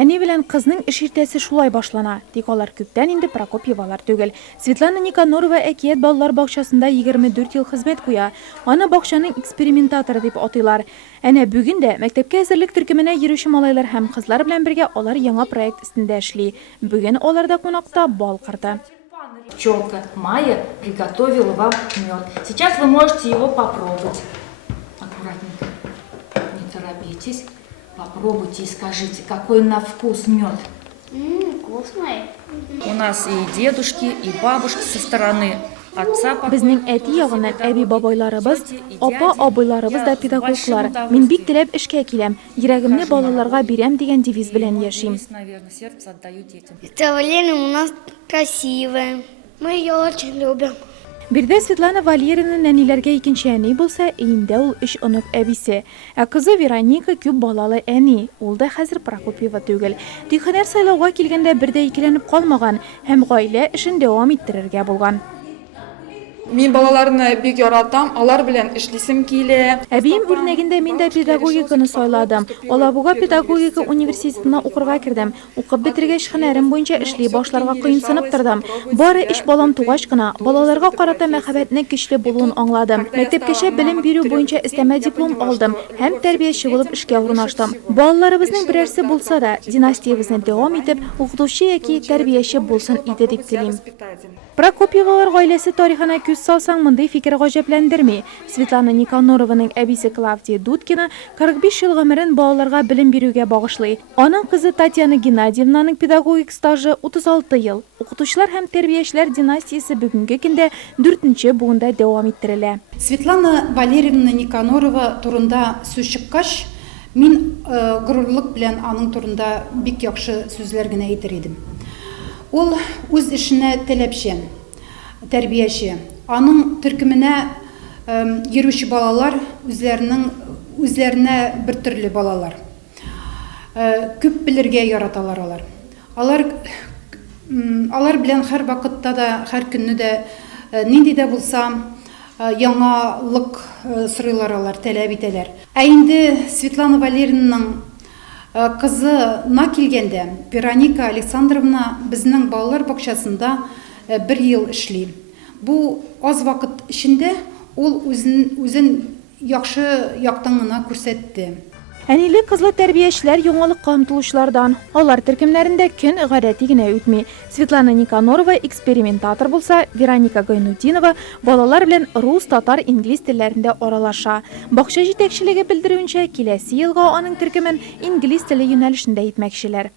Әни белән кызның эш иртәсе шулай башлана. Тик алар күптән инде Прокопьевалар түгел. Светлана Никанорова әкият балалар бакчасында 24 ел хезмәт куя. Аны бакчаның экспериментаторы дип атыйлар. Әнә бүген дә мәктәпкә әзерлек төркеменә йөрүче малайлар һәм кызлар белән бергә алар яңа проект өстендә эшли. Бүген аларда кунакта бал кырды. Пчелка Майя приготовила вам мед. Сейчас вы можете его попробовать. Аккуратненько, не торопитесь. Попробуйте и скажите, какой на вкус мед. Вкусный. У нас и дедушки, и бабушки со стороны отца. Безнең әти ягыннан әби бабайларыбыз, апа абыйларыбыз да педагоглар. Мин бик теләп эшкә киләм. Йөрәгемне балаларга бирәм дигән девиз белән яшим. Наверное, сердце отдаю детям. Это Валерия у нас красивая. Мы ее очень любим. Бирдә Светлана Валерьевна нәниләргә икенче әни булса, инде ул 3 онук әбисе. Ә кызы Вероника күп балалы әни. Ул да хәзер Прокопьева түгел. Тик һөнәр сайлауга килгәндә бердә икеләнеп калмаган һәм гаилә эшен дәвам иттерергә булган. Мин балаларны бик яратам, алар белән эшлисем килә. Әбием үрнәгендә мин дә педагогиканы сайладым. Алабуга педагогика университетына укырга кирдем. Укып бетергәч һөнәрем буенча эшли башларга кыйынсынып тордым. Бары 3 балам тугач кына балаларга карата мәхәббәтнең көчле булуын аңладым. Мәктәпкәчә белем бирү буенча өстәмә диплом алдым һәм тәрбияче булып эшкә урнаштым. Балаларыбызның берәрсе булса да, династиябезне дәвам итеп, укытучы яки тәрбияче булсын иде дип телим. Прокопьевалар гаиләсе тарихына күз салсаң, мондый фикер гаҗәпләндерми. Светлана Никанорованың әбисе Клавдия Дудкина 45 ел гомерен балаларга белем бирүгә багышлый. Аның кызы Татьяна Геннадьевнаның педагогик стажы 36 ел. Укытучылар һәм тәрбиячеләр династиясе бүгенге көндә 4нче буында дәвам иттерелә. Светлана Валерьевна Никанорова турында сүз чыккач, мин горурлык белән аның турында бик яхшы сүзләр генә әйтер идем. Ул үз эшенә таләпчән, тәрбияче. Аның төркеменә йөрүче балалар үзләренә бер төрле балалар. Күп белергә яраталар алар. Алар белән һәр вакытта да, һәр көнне дә нинди дә булса яңалык сорыйлар алар, таләп итәләр. Ә инде Светлана Валерьевнаның кызына килгәндә, Вероника Александровна безнең балалар бакчасында 1 ел эшли. Бу аз вакыт эчендә ул үзен яхшы яктан гына күрсәтте. Әниле кызлы тәрбиячеләр яңалыкка омтылучылардан. Алар төркемнәрендә көн гадәти генә үтми. Светлана Никанорова экспериментатор булса, Вероника Гайнутдинова балалар белән рус, татар, инглиз телләрендә аралаша. Бакча җитәкчелеге белдерүенчә, киләсе елга аның төркемен инглиз теле юнәлешендә итмәкчеләр.